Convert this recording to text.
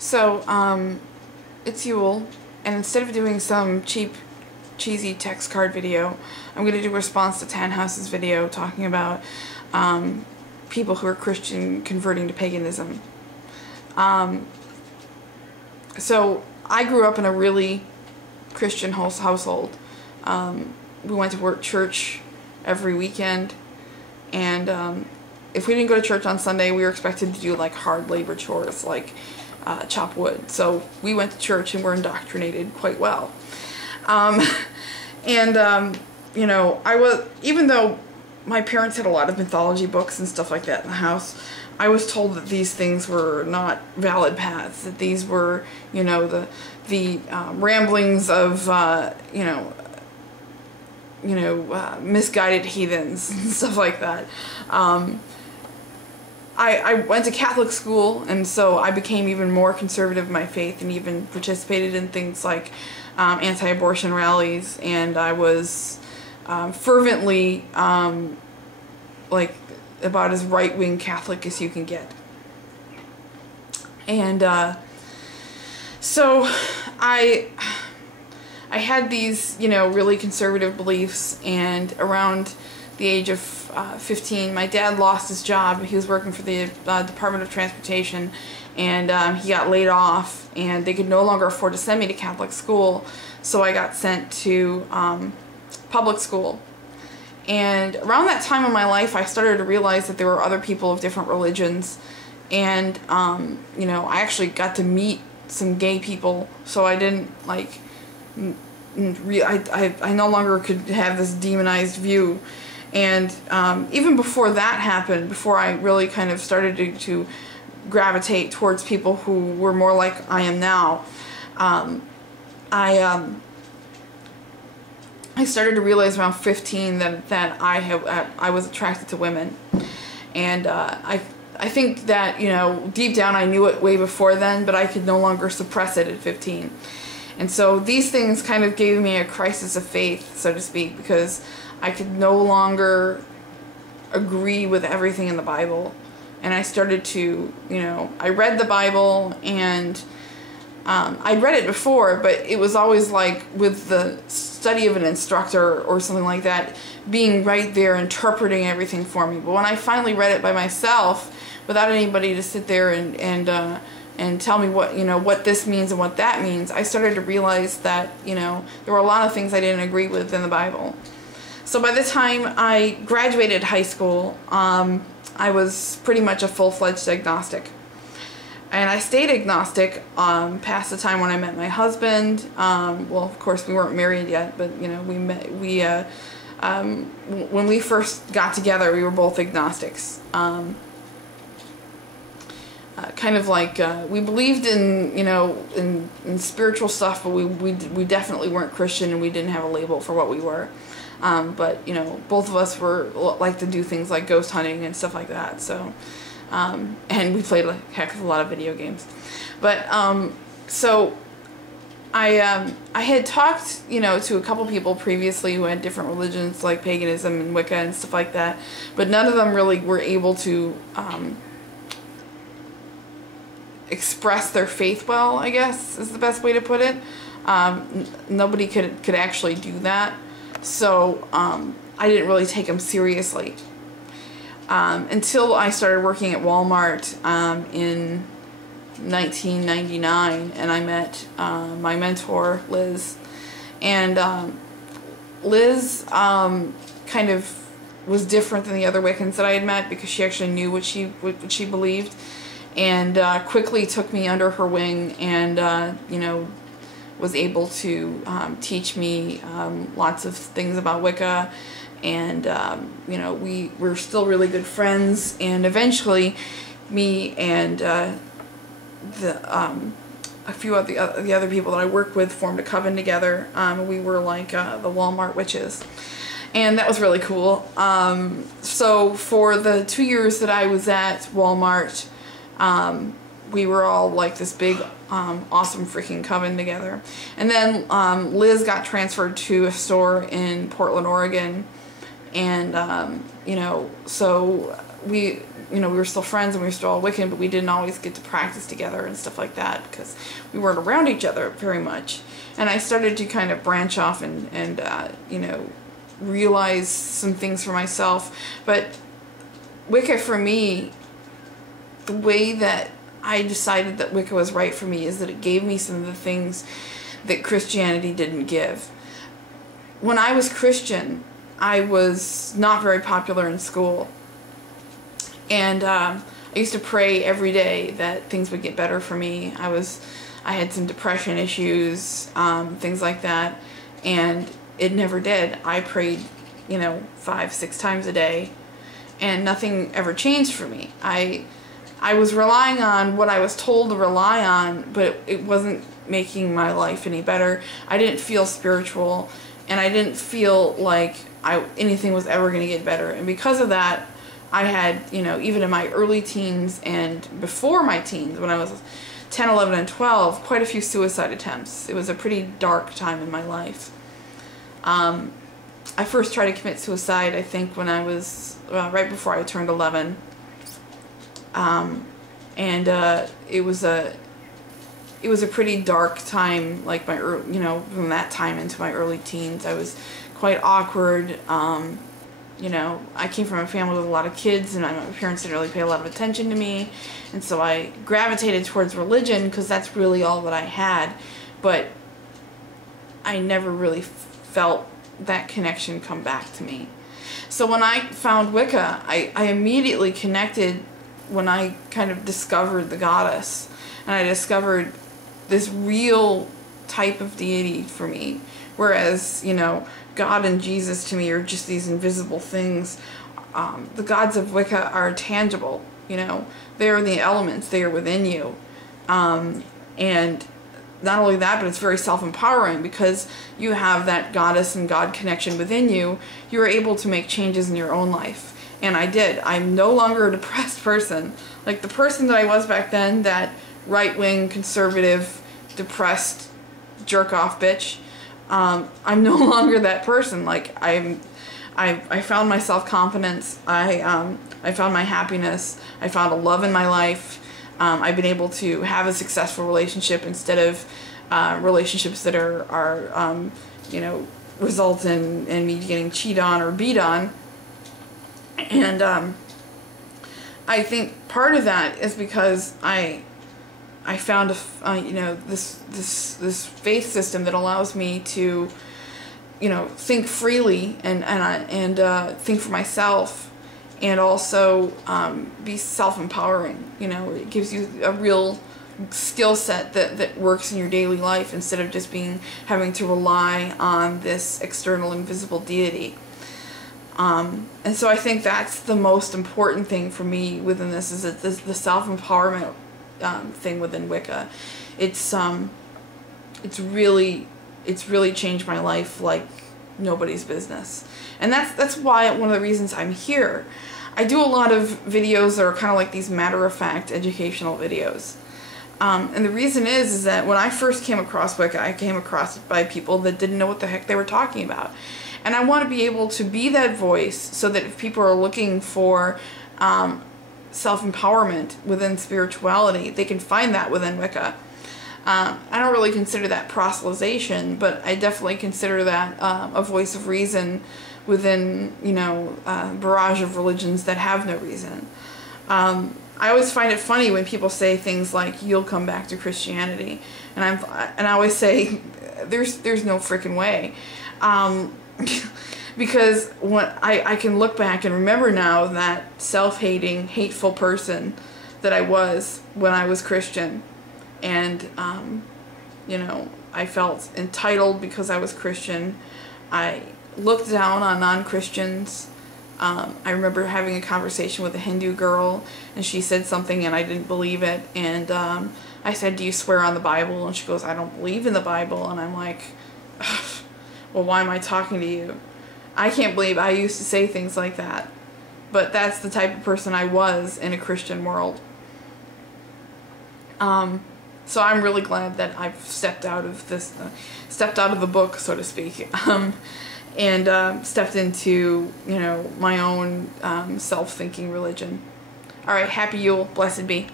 So, it's Yule, and instead of doing some cheap, cheesy text card video, I'm going to do a response to Tannhaus's video talking about people who are Christian converting to paganism. So, I grew up in a really Christian household. We went to church every weekend, and if we didn't go to church on Sunday, we were expected to do like hard labor chores, like chop wood. So we went to church and were indoctrinated quite well. You know, even though my parents had a lot of mythology books and stuff like that in the house, I was told that these things were not valid paths, that these were, you know, the ramblings of, misguided heathens and stuff like that. I went to Catholic school, and so I became even more conservative in my faith and even participated in things like anti-abortion rallies, and I was fervently like about as right-wing Catholic as you can get. And so I had these, you know, really conservative beliefs, and around the age of 15, my dad lost his job. He was working for the Department of Transportation, and he got laid off, and they could no longer afford to send me to Catholic school, so I got sent to public school. And around that time in my life, I started to realize that there were other people of different religions, and you know, I actually got to meet some gay people, so I didn't like I no longer could have this demonized view. And even before that happened, before I really kind of started to gravitate towards people who were more like I am now, I started to realize around 15 that I was attracted to women, and I think that, you know, deep down I knew it way before then, but I could no longer suppress it at 15. And so these things kind of gave me a crisis of faith, so to speak, because I could no longer agree with everything in the Bible. And I started to, you know, I read the Bible, and I'd read it before, but it was always like with the study of an instructor or something like that, being right there interpreting everything for me. But when I finally read it by myself, without anybody to sit there and tell me what, you know, what this means and what that means, I started to realize that, you know, there were a lot of things I didn't agree with in the Bible. So by the time I graduated high school, I was pretty much a full-fledged agnostic. And I stayed agnostic past the time when I met my husband. Well, of course, we weren't married yet, but, you know, when we first got together, we were both agnostics. Kind of like, we believed in, you know, in spiritual stuff, but we definitely weren't Christian, and we didn't have a label for what we were. But, you know, both of us like to do things like ghost hunting and stuff like that, so, and we played a heck of a lot of video games. But, so, I had talked, you know, to a couple people previously who had different religions, like paganism and Wicca and stuff like that, but none of them really were able to, express their faith well, I guess, is the best way to put it. Nobody could actually do that. So I didn't really take them seriously until I started working at Walmart in 1999, and I met my mentor, Liz. And Liz kind of was different than the other Wiccans that I had met, because she actually knew what she believed, and quickly took me under her wing, and you know, was able to teach me lots of things about Wicca, and you know, we were still really good friends, and eventually me and a few of the other people that I work with formed a coven together. We were like the Walmart witches, and that was really cool. So for the 2 years that I was at Walmart, we were all like this big awesome freaking coven together. And then Liz got transferred to a store in Portland, Oregon, and you know, so you know, we were still friends and we were still all Wiccan, but we didn't always get to practice together and stuff like that because we weren't around each other very much. And I started to kind of branch off and you know, realize some things for myself. But Wicca for me, the way that I decided that Wicca was right for me is that it gave me some of the things that Christianity didn't give. When I was Christian, I was not very popular in school. And I used to pray every day that things would get better for me. I had some depression issues, things like that, and it never did. I prayed, you know, 5-6 times a day, and nothing ever changed for me. I was relying on what I was told to rely on, but it wasn't making my life any better. I didn't feel spiritual, and I didn't feel like anything was ever going to get better. And because of that, I had, you know, even in my early teens and before my teens, when I was 10, 11, and 12, quite a few suicide attempts. It was a pretty dark time in my life. I first tried to commit suicide, I think, when I was right before I turned 11. And it was a pretty dark time, like you know, from that time into my early teens. I was quite awkward. You know, I came from a family with a lot of kids, and my parents didn't really pay a lot of attention to me, and so I gravitated towards religion because that's really all that I had, but I never really felt that connection come back to me. So when I found Wicca, I immediately connected when I kind of discovered the goddess, and I discovered this real type of deity for me, whereas, you know, God and Jesus to me are just these invisible things. The gods of Wicca are tangible, you know. They are the elements. They are within you. And not only that, but it's very self-empowering because you have that goddess and God connection within you. You're able to make changes in your own life. And I did. I'm no longer a depressed person. Like the person that I was back then, that right-wing, conservative, depressed, jerk-off bitch, I'm no longer that person. Like I found my self-confidence. I found my happiness. I found a love in my life. I've been able to have a successful relationship instead of relationships that are you know, result in me getting cheated on or beat on. And I think part of that is because I found you know, this faith system that allows me to, you know, think freely and think for myself, and also be self-empowering. You know, it gives you a real skill set that works in your daily life instead of just having to rely on this external invisible deity. And so I think that's the most important thing for me within this, is that the self-empowerment thing within Wicca. It's really changed my life like nobody's business. And that's why one of the reasons I'm here. I do a lot of videos that are kind of like these matter-of-fact educational videos. And the reason is that when I first came across Wicca, I came across it by people that didn't know what the heck they were talking about. And I want to be able to be that voice so that if people are looking for self-empowerment within spirituality, they can find that within Wicca. I don't really consider that proselytization, but I definitely consider that a voice of reason within, you know, a barrage of religions that have no reason. I always find it funny when people say things like, "You'll come back to Christianity," and I always say, "There's no freaking way," because when I can look back and remember now that self-hating, hateful person that I was when I was Christian, and you know, I felt entitled because I was Christian. I looked down on non-Christians. I remember having a conversation with a Hindu girl, and she said something and I didn't believe it, and I said, "Do you swear on the Bible?" And she goes, "I don't believe in the Bible." And I'm like, well, why am I talking to you? I can't believe I used to say things like that. But that's the type of person I was in a Christian world. So I'm really glad that I've stepped out of this, stepped out of the book, so to speak, and stepped into, you know, my own self-thinking religion. All right, happy Yule, blessed be.